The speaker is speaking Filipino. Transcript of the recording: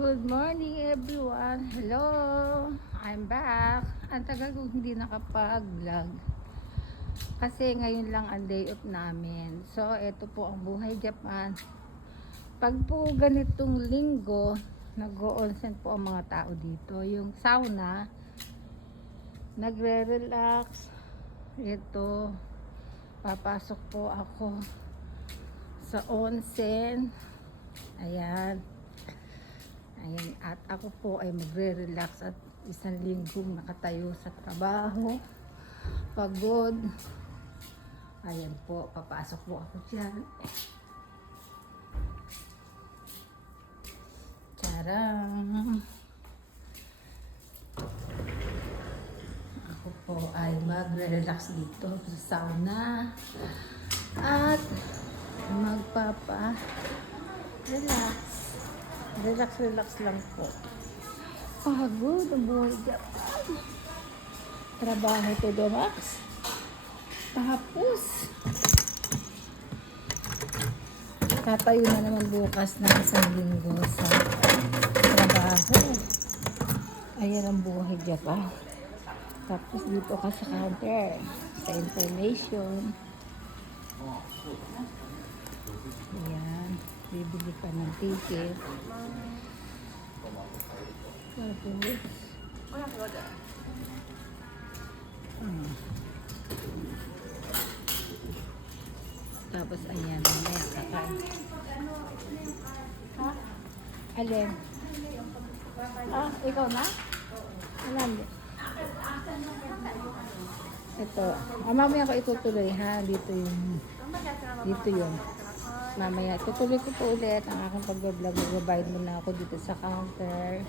Good morning everyone. Hello. I'm back. Ang tagal kong hindi nakapag-vlog. Kasi ngayon lang ang day off namin. So, ito po ang buhay Japan. Pag po ganitong linggo, nag-o-onsen po ang mga tao dito. Yung sauna, nagre-relax. Ito, papasok po ako sa onsen. Ayan. Ayan, at ako po ay magre-relax at isang linggong nakatayo sa trabaho. Pagod. Ayan po, papasok po ako dyan. Charang! Ako po ay magre-relax dito sa sauna. At magpapa-relax. Relax lang po. Pagod ang buhay Japan. Trabaho to max. Tapos tatayo na naman bukas ng isang linggo sa trabaho. Ayan ang buhay Japan. Tapos dito ka sa counter sa information. Ayan, bibili ka ng ticket. Tapos ayan, mamaya kakain. Ha? Alin? Ah, ikaw na? Alam. Ito. Mamaya ko itutuloy ha. Dito yun. Mamaya, tutuloy ko po ulit ang aking pag-vlog. Magbabayad muna ako dito sa counter.